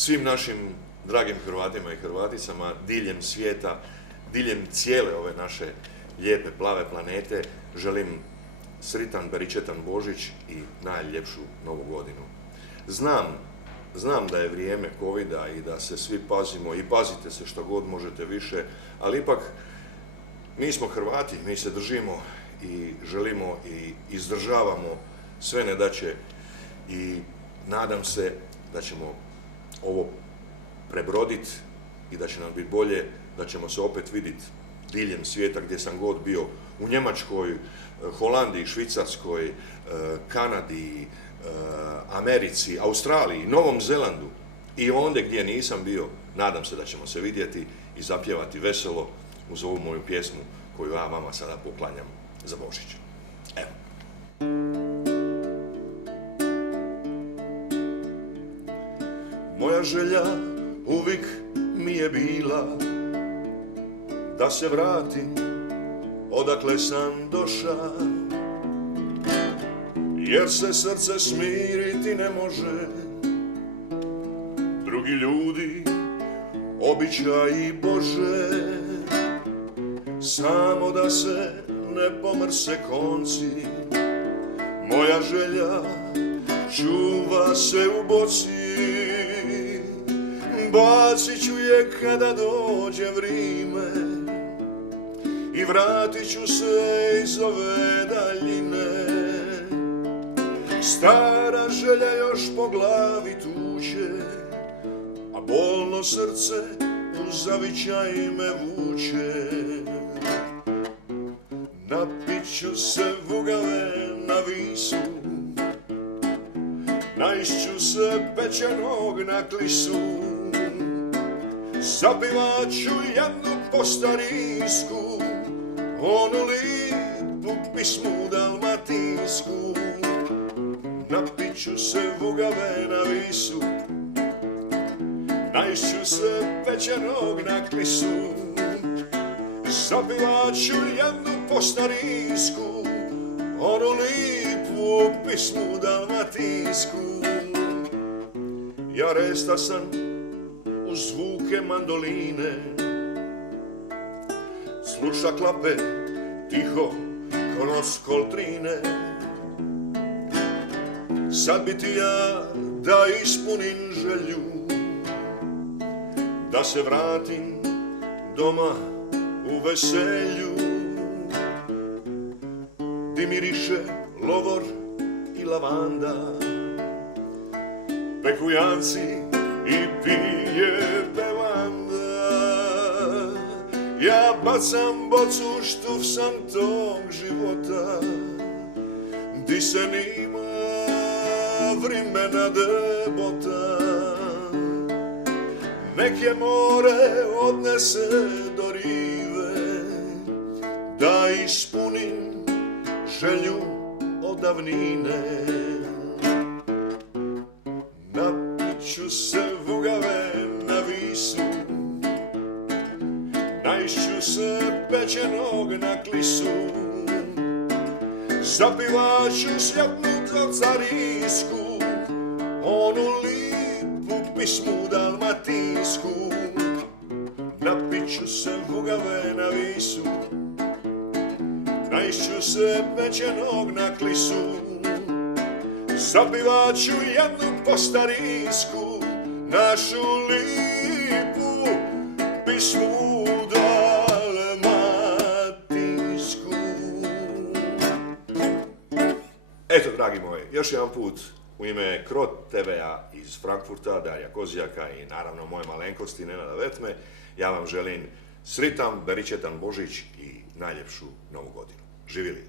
svim našim dragim Hrvatima i Hrvaticama diljem svijeta, diljem cijele ove naše lijepe plave planete želim sritan, beričetan Božić i najljepšu Novu godinu. Znam da je vrijeme covida i da se svi pazimo i pazite se što god možete više, ali ipak mi smo Hrvati, mi se držimo i želimo i izdržavamo sve nedaće i nadam se da ćemo ovo prebroditi i da će nam biti bolje, da ćemo se opet vidjeti diljem svijeta gdje sam god bio, u Njemačkoj, Holandiji, Švicarskoj, Kanadi, Americi, Australiji, Novom Zelandu i ondje gdje nisam bio. Nadam se da ćemo se vidjeti i zapjevati veselo uz ovu moju pjesmu koju ja vama sada poklanjam za Božić. Evo. Moja želja uvijek mi je bila da se vratim odakle sam doša, jer se srce smiriti ne može. Drugi ljudi, običaji Bože, samo da se ne pomrse konci. Moja želja čuva se u boci, bacit ću je kada dođe vrijeme i vratit ću se iz ove daljine. Stara želja još po glavi tuče, a bolno srce u zavičaj me vuče. Napit ću se vugave na Visu, naišću se pečenog na klisu, zapivat ću jednu po starinsku, onu lipu pismu dalmatinsku. Napit ću se vugave na Visu, naišću se pečenog na klisu, zapivat ću jednu po starinsku, onu lipu pismu dalmatinsku. Ja resta sam uz zvuke mandoline, sluša klape tiho kroz koltrine. Sad bi ti ja da ispunim želju, da se vratim doma u veselju, di miriše lovor i lavanda, pekujanci i pije bevanda. Ja bacam bocu, štuf sam tog života, di se nima vrimena debota. Nek je more odnese do rive, da ispunim želju od davnine. Napit ću se vugave na Visu, naišću se pečenog na klisu, zapivat ću jednu carinsku, onu lipu pismu dalmatinsku. Napit ću se vugave na Visu, naišću se pečenog na klisu, zapivat ću jednu po starinsku, našu lipu pismu dalmatinsku. Eto, dragi moji, još jedan put u ime Krot TV-a iz Frankfurta, Darija Kozijaka i naravno moje malenkosti Nenada Vetme, ja vam želim sritan, beričetan Božić i najljepšu Novu godinu. Živjeli!